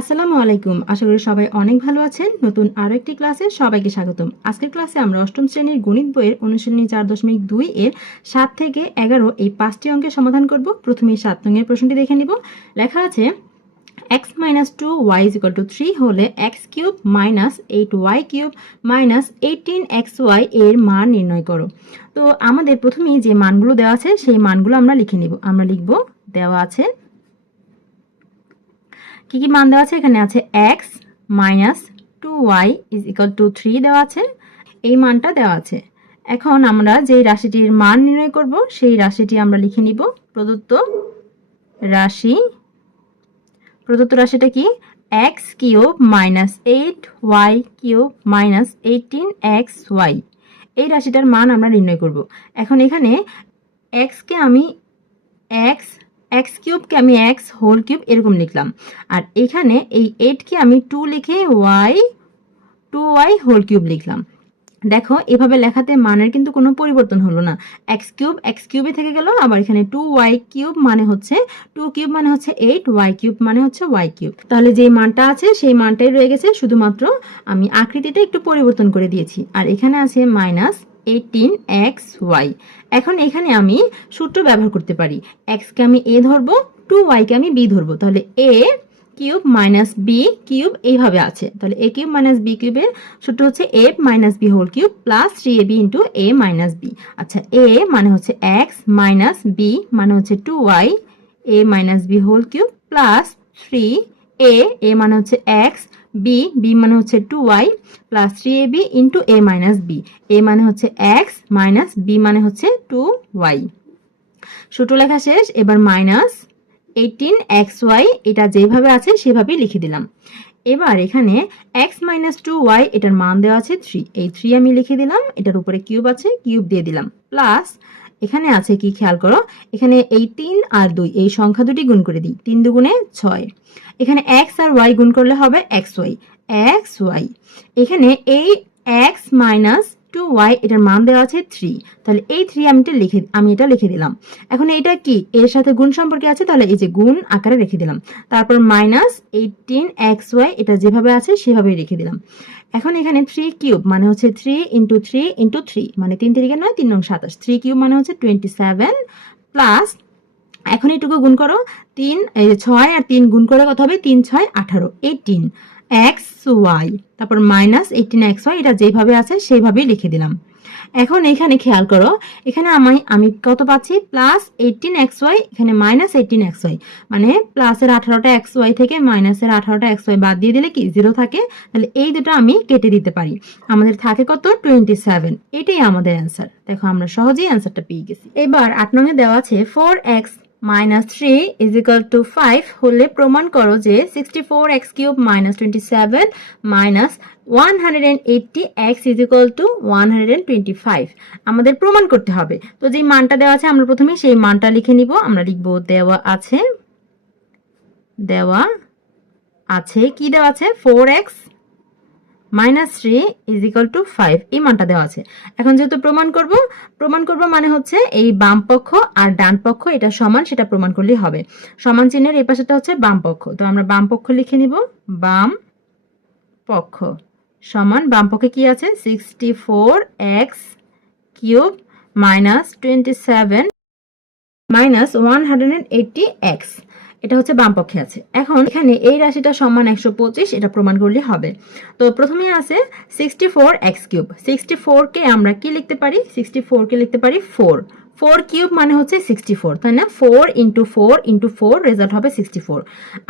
আসসালামু আলাইকুম। আশা করি সবাই অনেক ভালো আছেন। নতুন আরও একটি ক্লাসে সবাইকে স্বাগতম। আজকের ক্লাসে আমরা অষ্টম শ্রেণির গণিত বইয়ের অনুশীলনী চার দশমিক দুই এর সাত থেকে এগারো এই পাঁচটি অঙ্কের সমাধান করব। প্রথমে সাত অঙ্কের প্রশ্নটি দেখে নিব। লেখা আছে x minus two y is equal to three হলে x cube minus eight y cube minus eighteen x y এর মান নির্ণয় করো। তো আমাদের প্রথমেই যে মানগুলো দেওয়া আছে, সেই মানগুলো আমরা লিখে নিব। আমরা লিখব, দেওয়া আছে কি কি মান দেওয়া আছে? এখানে আছে x minus two y is equal to three দেওয়া আছে। এই মানটা দেওয়া আছে। এখন আমরা যেই রাশিটির মান নির্ণয় করব, সেই রাশিটি আমরা লিখে নিব। প্রদত্ত রাশি, প্রদত্ত রাশিটা কি? X cube minus eight y cube minus eighteen x y এই রাশিটার মান আমরা নির্ণয় করব। এখন এখানে এক্সকে আমি এক্স এক্স কিউবকে আমি এক্স হোল কিউব এরকম লিখলাম। আর এখানে এই এইটকে আমি টু লিখে y two y whole cube লিখলাম। দেখো, এভাবে লেখাতে মানের কিন্তু কোনো পরিবর্তন হলো না। এক্স কিউব এক্স কিউবে থেকে গেল, আবার এখানে টু ওয়াই কিউব মানে হচ্ছে টু কিউব মানে হচ্ছে এইট ওয়াই কিউব মানে হচ্ছে ওয়াই কিউব তাহলে যে মানটা আছে, সেই মানটাই রয়ে গেছে। শুধুমাত্র আমি আকৃতিটা একটু পরিবর্তন করে দিয়েছি। আর এখানে আছে মাইনাস এইটিন এক্স ওয়াই এখন এখানে আমি সূত্র ব্যবহার করতে পারি। এক্সকে আমি এ ধরবো টু ওয়াইকে আমি বি ধরবো। তাহলে a cube minus b cube এইভাবে আছে। তাহলে এ কিউব মাইনাস বি কিউবের সূত্র হচ্ছে a minus b whole cube plus three a b into a minus b আচ্ছা এ মানে হচ্ছে এক্স মাইনাস বি মানে হচ্ছে two y a minus b whole cube plus three a a মানে হচ্ছে এক্স বি বি মানে হচ্ছে two y plus three a b into a minus b a মানে হচ্ছে এক্স মাইনাস বি মানে হচ্ছে টু ওয়াই সূত্র লেখা শেষ, এবার মাইনাস এইটিন এক্স ওয়াই এটা যেভাবে আছে সেভাবেই লিখে দিলাম। এবার এখানে এক্স মাইনাস টু ওয়াই এটার মান দেওয়া আছে থ্রি এই থ্রি আমি লিখে দিলাম, এটার উপরে কিউব আছে কিউব দিয়ে দিলাম। প্লাস এখানে আছে কি খেয়াল করো? এখানে এই তিন আর দুই, এই সংখ্যা দুটি গুণ করে দিই। তিন দুগুণে ছয়। এখানে এক্স আর ওয়াই গুণ করলে হবে এক্স ওয়াই এক্স ওয়াই এখানে এই এক্স মাইনাস টু ওয়াই এটার মান দেওয়া আছে থ্রি তাহলে এই থ্রি আমি এটা লিখে, আমি এটা লিখে দিলাম। এখন এটা কি? এর সাথে গুণ সম্পর্কে আছে, তাহলে এই যে গুণ আকারে রেখে দিলাম। তারপর মাইনাস এইটিন এক্স ওয়াই এটা যেভাবে আছে সেভাবেই রেখে দিলাম। এখন এখানে থ্রি কিউব মানে হচ্ছে three into three into three মানে তিন তিরিকে নয়, তিন নং সাতাশ। থ্রি কিউব মানে হচ্ছে টোয়েন্টি সেভেন প্লাস এখন এটুকু গুণ করো, তিন ছয় আর তিন গুণ করে কত হবে? তিন, ছয়, আঠারো এইটিন এক্স ওয়াই, তারপর মাইনাস এইটিন এক্স ওয়াই, এটা যেভাবে আছে সেইভাবেই লিখে দিলাম। এখন এখানে খেয়াল করো, এখানে আমি আমি কত পাচ্ছি? প্লাস এইটিন এক্স ওয়াই, এখানে মাইনাস এইটিন এক্স ওয়াই। মানে প্লাসের আঠারোটা এক্স ওয়াই থেকে মাইনাসের আঠারোটা এক্স ওয়াই বাদ দিয়ে দিলে কি? জিরো থাকে। তাহলে এই দুটো আমি কেটে দিতে পারি। আমাদের থাকে কত? Twenty seven. এটাই আমাদের অ্যান্সার। দেখো আমরা সহজেই অ্যান্সারটা পেয়ে গেছি। এবার আট নঙে দেওয়া আছে, four x minus three is equal to five হলে প্রমাণ করো যে sixty four x cube minus twenty seven minus one hundred and eighty x is equal to one hundred and twenty five আমাদের প্রমাণ করতে হবে। তো যেই মানটা দেওয়া আছে, আমরা প্রথমে সেই মানটা লিখে নিব। আমরা লিখব দেওয়া আছে দেওয়া আছে, কি দেওয়া আছে? Four x minus three is equal to five. এই মানটা দেওয়া আছে। এখন যেহেতু প্রমাণ করব প্রমাণ করব মানে হচ্ছে এই বাম পক্ষ আর ডান পক্ষ এটা সমান, সেটা প্রমাণ করলেই হবে। সমান চিহ্নের এই পাশেটা হচ্ছে বাম পক্ষ। তো আমরা বাম পক্ষ লিখে নিব। বাম পক্ষ সমান। বাম পক্ষে কি আছে? Sixty four x cube minus twenty seven minus one hundred eighty x. এটা হচ্ছে বাম পক্ষে আছে। এখন এখানে এই রাশিটা সমান একশো পঁচিশ, এটা প্রমাণ করলে হবে। তো প্রথমে আছে sixty four x cube sixty ফোরকে আমরা কি লিখতে পারি? সিক্সটি ফোরকে লিখতে পারি ফোর ফোর কিউব মানে হচ্ছে সিক্সটি ফোর তাই না? Four into four into four result হবে সিক্সটি ফোর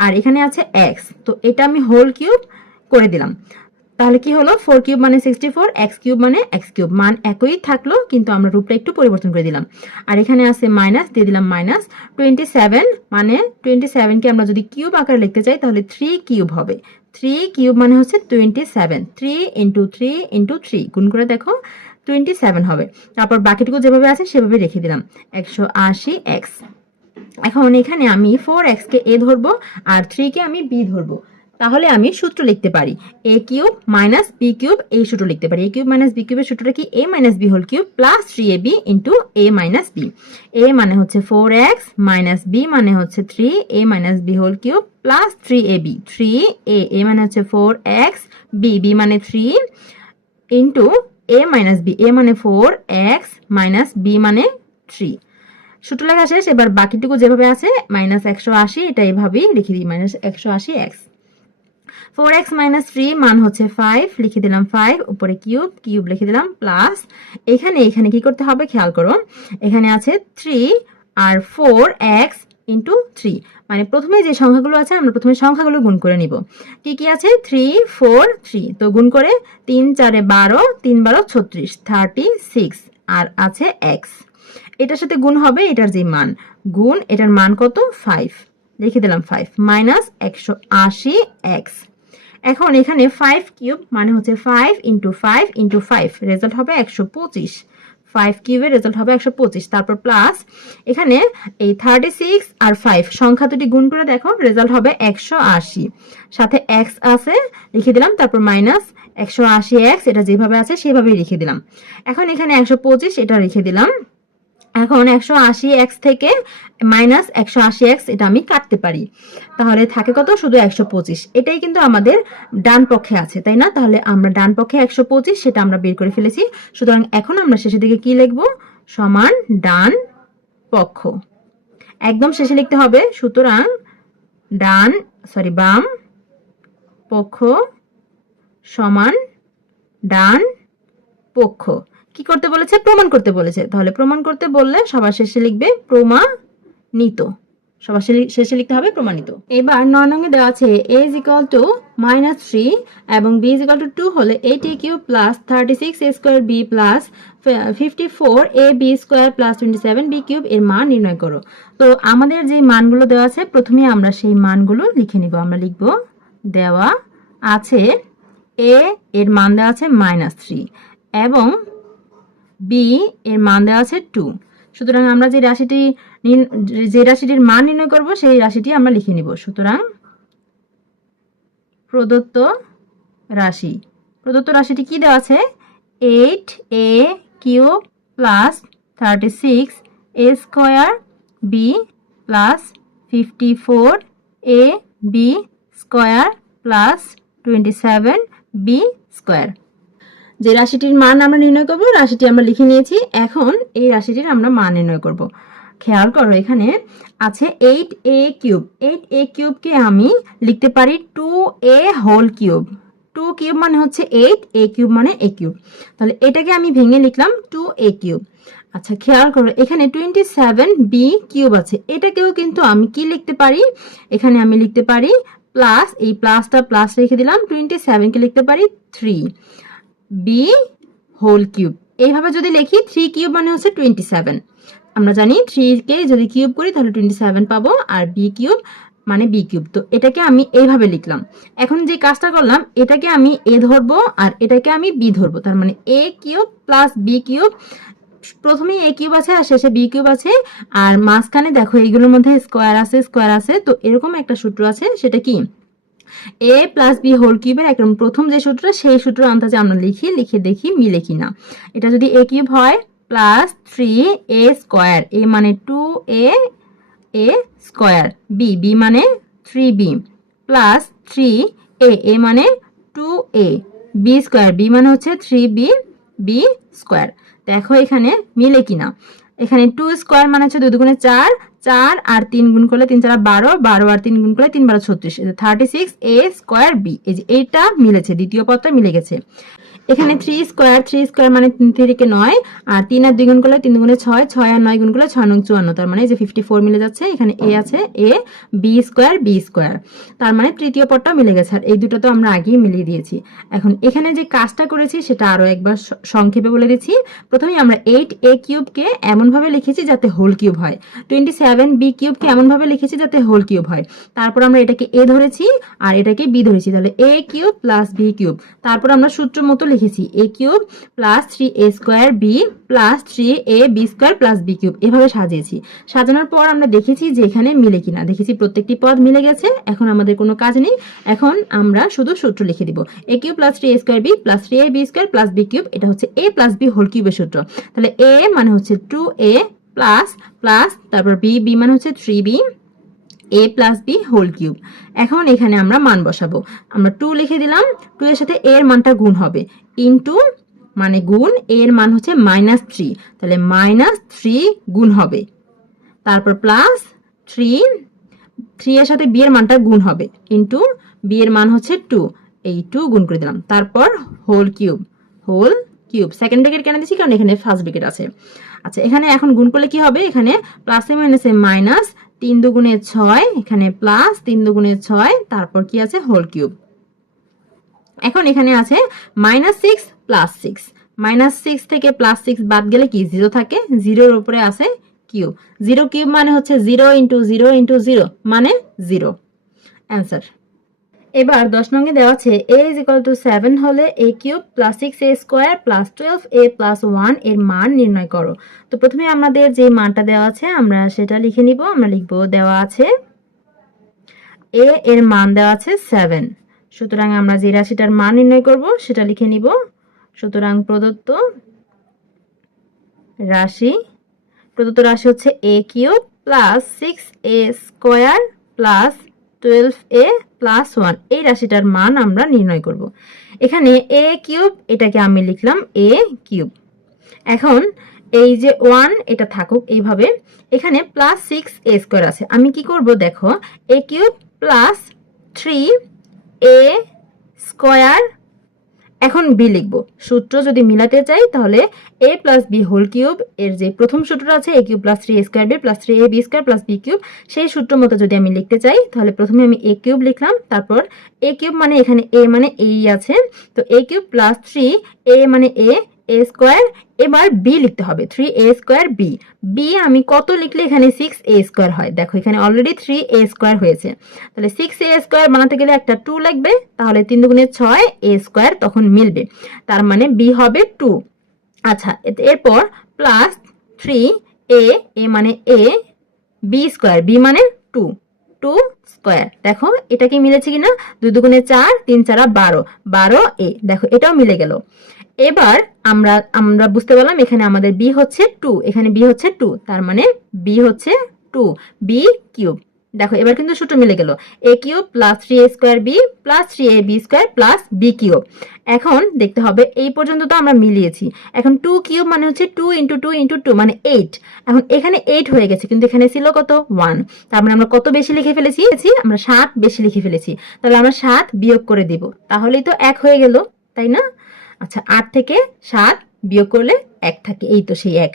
আর এখানে আছে এক্স তো এটা আমি হোল কিউব করে দিলাম। তাহলে কি হলো? ফোর কিউব মানে সিক্সটি ফোর এক্স কিউব মানে এক্স কিউব মান একই থাকল, কিন্তু আমরা রূপটা একটু পরিবর্তন করে দিলাম। আর এখানে আছে মাইনাস দিয়ে দিলাম মাইনাস টোয়েন্টি সেভেন মানে টোয়েন্টি সেভেনকে আমরা যদি কিউব আকারে লিখতে চাই, তাহলে থ্রি কিউব হবে। থ্রি কিউব মানে হচ্ছে twenty seven three into three into three গুণ করে দেখো টোয়েন্টি সেভেন হবে। তারপর বাকিটুকু যেভাবে আছে, সেভাবে রেখে দিলাম। একশো আশি এক্স এখন এখানে আমি ফোর এক্সকে এ ধরবো, আর থ্রিকে আমি বি ধরবো। তাহলে আমি সূত্র লিখতে পারি। A cube minus b cube এই সূত্র লিখতে পারি। এ কিউব মাইনাস বি কিউবের সূত্রটা কি? A minus b whole cube plus three a b into a minus b a মানে হচ্ছে ফোর এক্স মাইনাস বি মানে হচ্ছে three a minus b whole cube plus three a b three a a মানে হচ্ছে four x B B মানে three into a minus b a মানে four x minus B মানে three সূত্র লেখা শেষ, এবার বাকিটুকু যেভাবে আছে মাইনাস একশো আশি, এটা এভাবেই লিখে দিই মাইনাস একশো আশি x four x minus three মান হচ্ছে ফাইভ লিখে দিলাম ফাইভ উপরে কিউব কিউব লিখে দিলাম প্লাস এখানে এখানে কি করতে হবে খেয়াল করো এখানে আছে থ্রি আর ফোর এক্স ইন্টু থ্রি মানে প্রথমে যে সংখ্যাগুলো আছে আমরা প্রথমে সংখ্যাগুলো গুণ করে নিব, কি কি আছে? থ্রি ফোর থ্রি তো গুণ করে তিন, চারে বারো, তিন বারো, ছত্রিশ থার্টি সিক্স আর আছে এক্স এটার সাথে গুণ হবে এটার যে মান, গুণ এটার মান কত? ফাইভ লিখে দিলাম ফাইভ মাইনাস একশো আশি এক্স এখন এখানে ফাইভ কিউব মানে হচ্ছে five into five into five result হবে একশো পঁচিশ। ফাইভ কিউবের রেজাল্ট হবে একশো পঁচিশ, তারপর প্লাস এখানে এই থার্টি সিক্স আর ফাইভ সংখ্যা দুটি গুণ করে দেখো রেজাল্ট হবে একশো আশি। সাথে এক্স আছে, লিখে দিলাম, তারপর মাইনাস একশো আশি এক্স এটা যেভাবে আছে সেভাবেই লিখে দিলাম। এখন এখানে একশো পঁচিশ, এটা লিখে দিলাম। এখন একশো আশি এক্স থেকে মাইনাস একশো আশি এক্স এটা আমি কাটতে পারি। তাহলে থাকে কত? শুধু একশো পঁচিশ। এটাই কিন্তু আমাদের ডান পক্ষে আছে, তাই না? তাহলে আমরা ডান পক্ষে একশো পঁচিশ, সেটা আমরা বের করে ফেলেছি। সুতরাং এখন আমরা শেষের দিকে কি লিখব? সমান ডান পক্ষ। একদম শেষে লিখতে হবে। সুতরাং ডান সরি বাম পক্ষ সমান ডান পক্ষ। কি করতে বলেছে? প্রমাণ করতে বলেছে। তাহলে প্রমাণ করতে বললে সবার শেষে লিখবে প্রমাণিত। সবার শেষে- লিখতে হবে প্রমাণিত। এবার নয় নঙ্গে দেওয়া আছে a is equal to minus three এবং b is equal to two হলে eight cube plus thirty six a square b plus fifty four a b square plus twenty seven b cube এর মান নির্ণয় করো। তো আমাদের যে মানগুলো দেওয়া আছে, প্রথমে আমরা সেই মানগুলো লিখে নিব। আমরা লিখব, দেওয়া আছে এ এর মান দেওয়া আছে মাইনাস থ্রি এবং বি এর মান দেওয়া আছে টু সুতরাং আমরা যে রাশিটি যে রাশিটির মান নির্ণয় করব, সেই রাশিটি আমরা লিখে নিব। সুতরাং প্রদত্ত রাশি। প্রদত্ত রাশিটি কি দেওয়া আছে? Eight a cube plus thirty six a square b plus fifty four a b square plus twenty seven b square যে রাশিটির মান আমরা নির্ণয় করব, রাশিটি আমরা লিখে নিয়েছি। এখন এই রাশিটির আমরা মান নির্ণয় করব। খেয়াল করো এখানে আছে eight a cube eight a কিউবকে আমি লিখতে পারি two a whole cube two cube মানে হচ্ছে এইট এ কিউব মানে এ কিউব তাহলে এটাকে আমি ভেঙে লিখলাম টু এ কিউব আচ্ছা খেয়াল করো এখানে টোয়েন্টি সেভেন বি কিউব আছে। এটাকেও কিন্তু আমি কি লিখতে পারি? এখানে আমি লিখতে পারি প্লাস এই প্লাসটা প্লাস রেখে দিলাম টোয়েন্টি সেভেনকে লিখতে পারি থ্রি বি হোল কিউব এইভাবে যদি লিখি থ্রি কিউব মানে হচ্ছে টোয়েন্টি সেভেন আমরা জানি থ্রিকে যদি কিউব করি, তাহলে টোয়েন্টি সেভেন পাবো, আর বি কিউব মানে বি কিউব তো এটাকে আমি এইভাবে লিখলাম। এখন যে কাজটা করলাম, এটাকে আমি এ ধরবো, আর এটাকে আমি বি ধরবো। তার মানে a cube plus b cube প্রথমে এ কিউব আছে, আর শেষে বি কিউব আছে। আর মাঝখানে দেখো, এইগুলোর মধ্যে স্কোয়ার আছে স্কোয়ার আছে। তো এরকম একটা সূত্র আছে, সেটা কি? এ প্লাস বি হোল কিউবের একদম প্রথম যে সূত্র সেই সূত্র আন্দাজে আমরা লিখি, লিখে দেখি, মিলে কিনা। এটা যদি এ কিউব হয় plus three A square A মানে two A A square B B মানে three B plus three A A মানে two A B square B মানে হচ্ছে থ্রি বি বি স্কোয়ার দেখো এখানে মিলে কিনা। এখানে টু স্কোয়ার মানে হচ্ছে দুই দুগুণে চার চার আর তিন গুণ করলে তিন চার বারো বারো আর তিন গুণ করলে তিন বারো ছত্রিশ। Thirty six A square B এই যে এইটা মিলেছে, দ্বিতীয় পত্র মিলে গেছে। এখানে থ্রি স্কোয়ার থ্রি স্কোয়ার মানে তিন থেকে নয়, আর তিন আর দুই গুণ করলে তিন গুণে ছয় ছয় আর নয় গুণ করলে ছয় নং চুয়ান্ন, তার মানে যে ফিফটি ফোর মিলে যাচ্ছে, এখানে এ আছে A B square B square তার মানে তৃতীয় পদটা মিলে গেছে, আর এই দুটো তো আমরা আগেই মিলিয়ে দিয়েছি। এখন এখানে যে কাজটা করেছি সেটা আরও একবার সংক্ষেপে বলে দিচ্ছি। প্রথমে আমরা এইট এ কিউবকে এমনভাবে লিখেছি যাতে হোল কিউব হয়। টোয়েন্টি সেভেন বি কিউবকে এমনভাবে লিখেছি যাতে হোল কিউব হয়। তারপর আমরা এটাকে এ ধরেছি, আর এটাকে বি ধরেছি, তাহলে A cube plus B cube তারপর আমরা সূত্র মতো লিখেছি। A cube plus three A square B plus three A B square plus B cube. এভাবে সাজিয়েছি। সাজানোর পর আমরা দেখেছি যে এখানে মিলে কিনা। দেখেছি প্রত্যেকটি পদ মিলে গেছে। এখন আমাদের কোনো কাজ নেই। এখন আমরা শুধু সূত্র লিখে দিব। A cube plus three A square B plus three A B square plus B cube. এটা হচ্ছে এ প্লাস বি হোল কিউবের সূত্র। তাহলে এ মানে হচ্ছে টু এ প্লাস প্লাস তারপর বি বি মানে হচ্ছে three B A plus B whole cube এখন এখানে আমরা মান বসাবো। আমরা টু লিখে দিলাম টু এর সাথে এর মানটা গুণ হবে। ইনটু মানে গুণ এর মান হচ্ছে মাইনাস থ্রি তাহলে মাইনাস থ্রি গুণ হবে। তারপর প্লাস থ্রি থ্রি এর সাথে বি এর মানটা গুণ হবে। ইন্টু বি এর মান হচ্ছে টু এই টু গুণ করে দিলাম। তারপর whole cube whole cube second bracket কেন দিচ্ছি কারণ এখানে ফার্স্ট ব্রেকেট আছে। আচ্ছা এখানে এখন গুণ করলে কি হবে? এখানে প্লাসে মাইনাসে মাইনাস তিন দুগুণে ছয়, এখানে প্লাস তিন দুগুণে ছয়, তারপর কি আছে? হোল কিউব এখন এখানে আছে minus six plus six minus six থেকে প্লাস সিক্স বাদ গেলে কি? জিরো থাকে। জিরোর উপরে আছে কিউব জিরো কিউব মানে হচ্ছে zero into zero into zero মানে জিরো অ্যান্সার এবার দশ নঙ্গে দেওয়া আছে A is equal to seven হলে A cube plus six A square plus twelve A plus ওয়ানের মান নির্ণয় করো। তো প্রথমে আমাদের যে মানটা দেওয়া আছে, আমরা সেটা লিখে নিব। আমরা লিখব দেওয়া আছে এ এর মান দেওয়া আছে সেভেন সুতরাং আমরা যে রাশিটার মান নির্ণয় করব, সেটা লিখে নিব। সুতরাং প্রদত্ত রাশি প্রদত্ত রাশি হচ্ছে A cube plus six A square plus twelve A plus one এই রাশিটার মান আমরা নির্ণয় করব। এখানে এ কিউব, এটাকে আমি লিখলাম এ কিউব। এখন এই যে ওয়ান এটা থাকুক এইভাবে। এখানে প্লাস সিক্স এ স্কোয়ার আছে। আমি কি করব দেখো? A cube plus three A square এখন বি লিখব। সূত্র যদি মিলাতে চাই, তাহলে A plus B whole cube এর যে প্রথম সূত্রটা আছে A cube plus three A square B plus three A B square plus B cube সেই সূত্র মতো যদি আমি লিখতে চাই, তাহলে প্রথমে আমি এ কিউব লিখলাম, তারপর এ কিউব মানে এখানে এ মানে এই আছে, তো A cube plus three A মানে এ এ স্কোয়ার এবার বি লিখতে হবে three A square B B আমি কত লিখলে এখানে সিক্স এ স্কোয়ার হয়? দেখো, এখানে অলরেডি থ্রি এ স্কোয়ার হয়েছে। তাহলে সিক্স এ স্কোয়ার বানাতে গেলে একটা টু লাগবে, তাহলে তিন দুগুণে ছয় এ স্কোয়ার তখন মিলবে। তার মানে বি হবে টু আচ্ছা এরপর প্লাস থ্রি এ এ মানে এ বি স্কোয়ার বি মানে টু টু স্কোয়ার দেখো, এটা কি মিলেছে কিনা? দুই দুগুণে চার, তিন চারা বারো বারো এ দেখো, এটাও মিলে গেল। এবার আমরা আমরা বুঝতে পারলাম এখানে আমাদের বি হচ্ছে টু এখানে বি হচ্ছে টু তার মানে বি হচ্ছে টু বি কিউব দেখো, এবার কিন্তু সূত্র মিলে গেল। A cube plus three A square B plus three A B square plus B cube এখন দেখতে হবে, এই পর্যন্ত তো আমরা মিলিয়েছি। এখন টু কিউব মানে হচ্ছে two into two into two মানে এইট এখন এখানে এইট হয়ে গেছে, কিন্তু এখানে ছিল কত? ওয়ান তার মানে আমরা কত বেশি লিখে ফেলেছি? আমরা সাত বেশি লিখে ফেলেছি। তাহলে আমরা সাত বিয়োগ করে দিব। তাহলেই তো এক হয়ে গেল, তাই না? আচ্ছা আট থেকে সাত বিয়োগ করলে এক থাকে, এই তো সেই এক।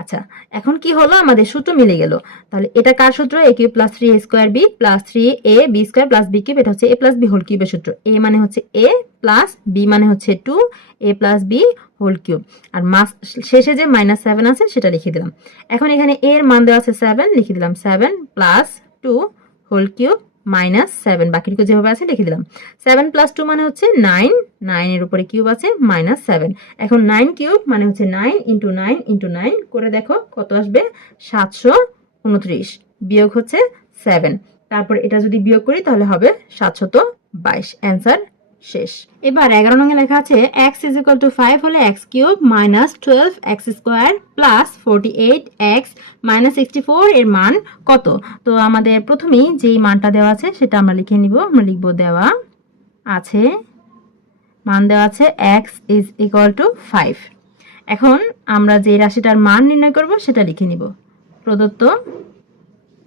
আচ্ছা এখন কি হলো? আমাদের সূত্র মিলে গেল। তাহলে এটা কার সূত্র? A cube plus three A square B plus three A B square plus B cube, এটা হচ্ছে এ প্লাস বি হোল কিউবের সূত্র। এ মানে হচ্ছে এ প্লাস বি মানে হচ্ছে two A plus B whole cube আর মাস, শেষে যে মাইনাস সেভেন আছে, সেটা লিখে দিলাম। এখন এখানে এর মান দেওয়া আছে সেভেন লিখে দিলাম seven plus two whole cube minus seven বাকিটুকু যেভাবে আছে, লিখে দিলাম। সেভেন প্লাস টু মানে হচ্ছে নাইন নাইনের উপরে কিউব আছে মাইনাস সেভেন এখন নাইন কিউব মানে হচ্ছে nine into nine into nine করে দেখো কত আসবে? সাতশো উনত্রিশ। বিয়োগ হচ্ছে সেভেন তারপর এটা যদি বিয়োগ করি তাহলে হবে সাতশত বাইশ। অ্যান্সার শেষ। এবার এগারো নঙ্গে লেখা আছে X is equal to five হলে X cube minus twelve X square plus forty eight X minus sixty four এর মান কত? তো আমাদের প্রথমেই যেই মানটা দেওয়া আছে সেটা আমরা লিখে নিব। আমরা লিখব দেওয়া আছে, মান দেওয়া আছে X is equal to five এখন আমরা যে রাশিটার মান নির্ণয় করব সেটা লিখে নিব। প্রদত্ত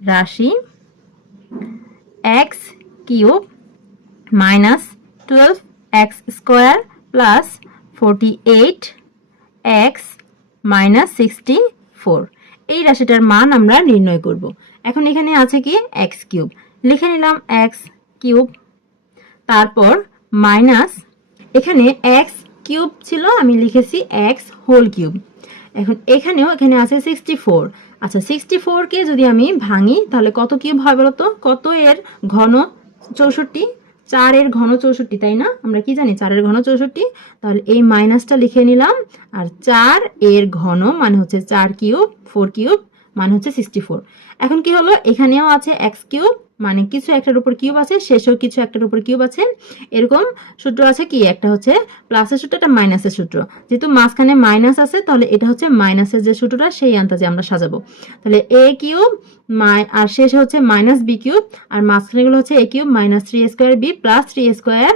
রাশি X cube minus twelve X square plus forty eight X minus sixty four এই রাশিটার মান আমরা নির্ণয় করব। এখন এখানে আছে কি? X cube. লিখে নিলাম এক্স কিউব। তারপর মাইনাস এখানে এক্স কিউব ছিল, আমি লিখেছি এক্স হোল কিউব। এখন এখানেও, এখানে আছে সিক্সটি ফোর আচ্ছা সিক্সটি ফোরকে যদি আমি ভাঙি, তাহলে কত কিউব হয় বলতো? কত এর ঘন? চৌষট্টি। চারের ঘন চৌষট্টি, তাই না? আমরা কি জানি? চারের ঘন চৌষট্টি। তাহলে এই মাইনাসটা লিখে নিলাম। আর চার এর ঘন মানে হচ্ছে চার কিউব ফোর কিউব মানে হচ্ছে সিক্সটি ফোর এখন কি হলো? এখানেও আছে এক্স কিউব মানে কিছু একটার উপর কিউব আছে, শেষও কিছু একটার উপর কিউব আছে। এরকম সূত্র আছে কি? একটা হচ্ছে প্লাসের সূত্র, একটা মাইনাসের সূত্র। যেহেতু মাঝখানে মাইনাস আছে, তাহলে এটা হচ্ছে মাইনাসের যে সূত্রটা, সেই আন্দাজে আমরা সাজাবো। তাহলে এ কিউব মাই আর শেষে হচ্ছে মাইনাস বি কিউব আর মাঝখানেগুলো হচ্ছে A cube minus three square B plus three square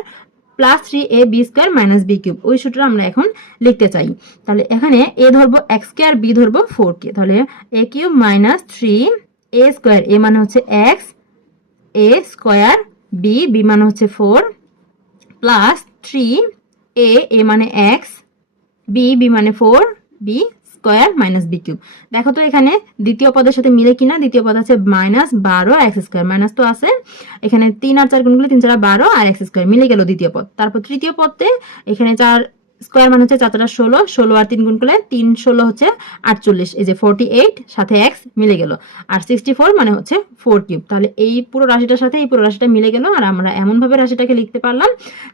plus three A B square minus B cube ওই সূত্র আমরা এখন লিখতে চাই। তাহলে এখানে এ ধরবো এক্স কে আর বি ধরবো ফোর কে। তাহলে A cube minus three A square A মানে হচ্ছে X A square B B মানে হচ্ছে four plus three A A মানে এক্স বি বি মানে four B square minus B cube দেখো তো এখানে দ্বিতীয় পদের সাথে মিলে কিনা? দ্বিতীয় পদ আছে মাইনাস বারো এক্স স্কোয়ার মাইনাস তো আছে। এখানে তিন আর চার গুণগুলো তিন চার বারো, আর এক্স স্কোয়ার মিলে গেল দ্বিতীয় পদ। তারপর তৃতীয় পদে এখানে চার স্কোয়ার মানে হচ্ছে চারটা ষোলো ষোলো আর তিন গুণ করলে তিন ষোলো হচ্ছে আটচল্লিশ। এই যে ফোরটি এইট সাথে এক্স মিলে গেল। আর সিক্সটি ফোর মানে হচ্ছে ফোর কিউব তাহলে এই পুরো রাশিটার সাথে এই পুরো রাশিটা মিলে গেল আর আমরা এমনভাবে রাশিটাকে লিখতে পারলাম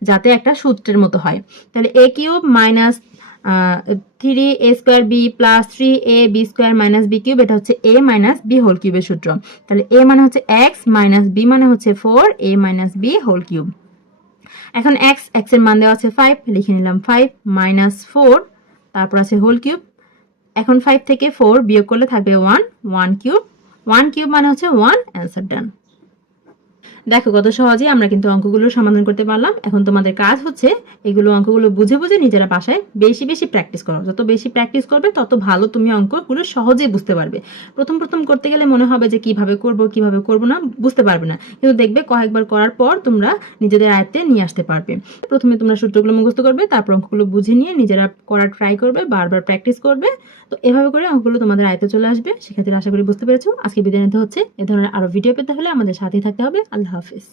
যাতে একটা সূত্রের মতো হয়। তাহলে A cube minus three A square B plus three A B square minus B cube এটা হচ্ছে এ মাইনাস বি হোল কিউবের সূত্র। তাহলে এ মানে হচ্ছে এক্স মাইনাস বি মানে হচ্ছে four A minus B whole cube এখন এক্স এক্সের মান দেওয়া আছে ফাইভ লিখে নিলাম ফাইভ মাইনাস ফোর তারপর আছে হোল কিউব এখন ফাইভ থেকে ফোর বিয়োগ করলে থাকবে one one cube one cube মানে হচ্ছে ওয়ান অ্যান্সার ডান দেখো কত সহজে আমরা কিন্তু অঙ্কগুলো সমাধান করতে পারলাম। এখন তোমাদের কাজ হচ্ছে এগুলো অঙ্কগুলো বুঝে বুঝে নিজেরা বাসায় বেশি বেশি প্র্যাকটিস করো। যত বেশি প্র্যাকটিস করবে, তত ভালো তুমি অঙ্কগুলো সহজেই বুঝতে পারবে। প্রথম প্রথম করতে গেলে মনে হবে যে কীভাবে করব কীভাবে করব না, বুঝতে পারবে না। কিন্তু দেখবে কয়েকবার করার পর তোমরা নিজেদের আয়ত্তে নিয়ে আসতে পারবে। প্রথমে তোমরা সূত্রগুলো মুখস্থ করবে, তারপর অঙ্কগুলো বুঝে নিয়ে নিজেরা করার ট্রাই করবে, বারবার প্র্যাকটিস করবে। তো এভাবে করে অঙ্কগুলো তোমাদের আয়ত্তে চলে আসবে। সেক্ষেত্রে আশা করি বুঝতে পেরেছ। আজকে বিদায় নিতে হচ্ছে। এ ধরনের আরও ভিডিও পেতে হলে আমাদের সাথেই থাকতে হবে। আল্লাহ হাফিজ